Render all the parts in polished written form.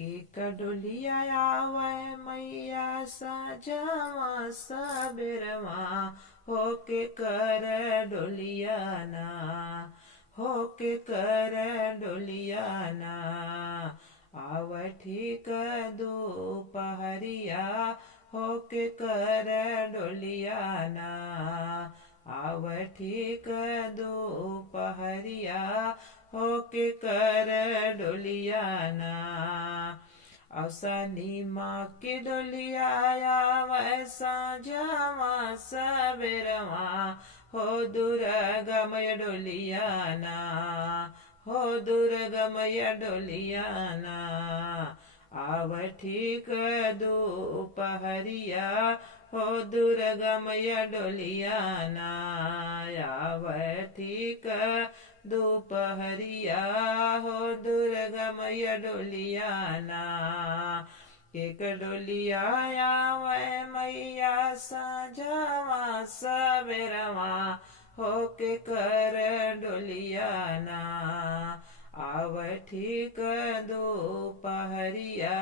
की कडोलिया आवे मैया साजवा सबेरवा होके कर डोलियाना होके कर डोलियाना आव ठीक दोपहरिया होके कर डोलियाना आव ठीक दोपहरिया होके कर डोलियाना अवसनी माँ की डोलिया वैसा जावा सबेरवा हो दुर्गमय डोलियाना हो दुर्गमय डोलियाना आव ठीक दोपहरिया हो दुर्गमय डोलियाना आव ठीक दोपहरिया हो दुर्गमय डोलियाना एक डोलिया आवे मैया साजवा सबेरवा होके कर डोलियाना आव ठीक दोपहरिया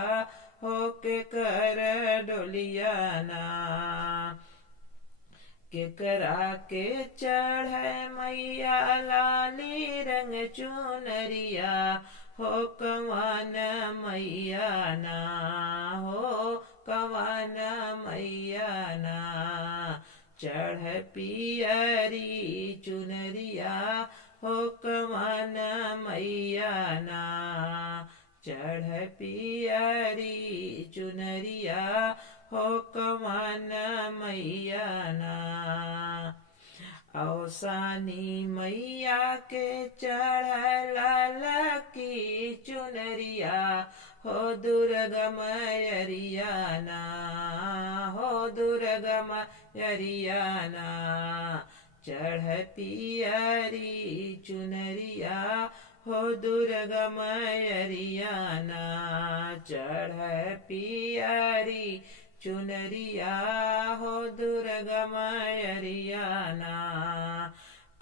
होके कर डोलियाना केकरा के चढ़े मैया लाली रंग चुनरिया हो कवन मैया ना हो कवन मैया ना चढ़ पियरी चुनरिया हो कवन मैया ना चढ़ पियरी चुनरिया हो कवन मैया ना औसानी मैया के चढ़ की चुनरिया हो दुर्गमयरिया ना हो दुर्गमयरिया ना चढ़ पियरी चुनरिया हो दुर्गमयरिया ना चढ़ पियरी चुनरिया हो दुर्गमयरिया ना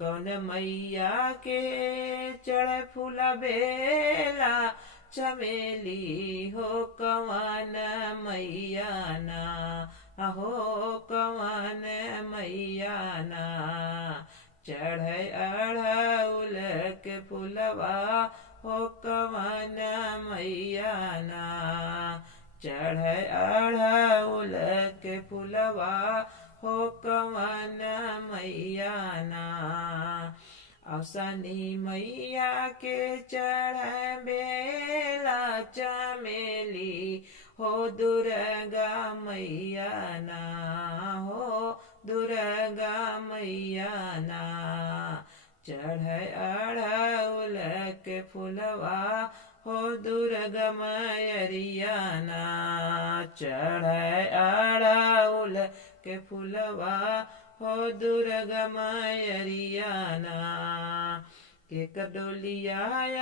कौन मैया के चढ़ फूल बेला चमेली हो कवन मैया ना हो कवन मैया ना चढ़ अड़हुल के फूलवा हो कवन मैया ना चढ़ अड़हुल के फूलवा हो कवन मैया ना औसनी मैया के चढ़ बेला चमेली हो दुर्गा मैया ना हो दुर्गा मैया ना चढ़ अड़हुल के फूलवा हो दुर्गमयरिया ना चढ़ अड़हुल के फूलवा हो दुर्गमयरिया ना के डोलिया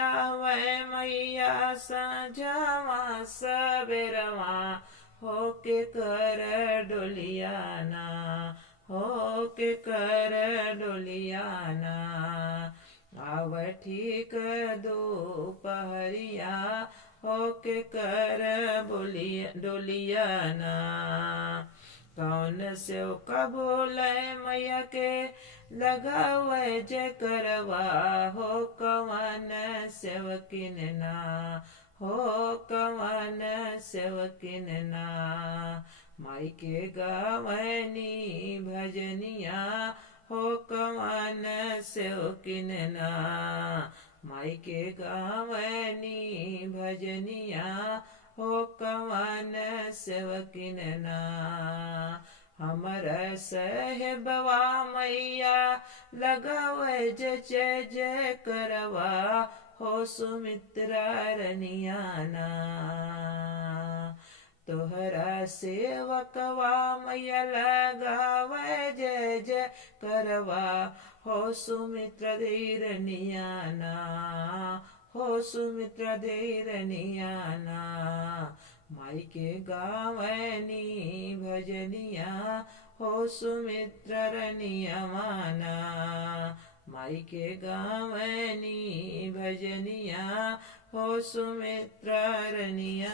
आवे मैया साजवा सबेरवा हो के कर डोलियाना हो के कर डोलियाना आव ठीक दोपहरिया हो के कर डोलियाना कौन से का बोले मैया के लगावे जे करवा हो कवन सेवकिन ना हो कवन सेवकिन ना माई के गावनी भजनिया हो कवन सेवकिन ना माई के गावनी भजनिया हो कवन सेवकिन ना हमर साहेबवा मैया लगावे जय जय करवा हो सुमित्रा रनियाना तोहरा सेवकवा मैया लगावे जय जय करवा हो सुमित्रा धीरनियाना हो सुमित्रा धीरनियाना माई के गावनी भजनिया हो सुमित्रा रनियमाना माई के गावनी भजनिया हो सुमित्रा रनिया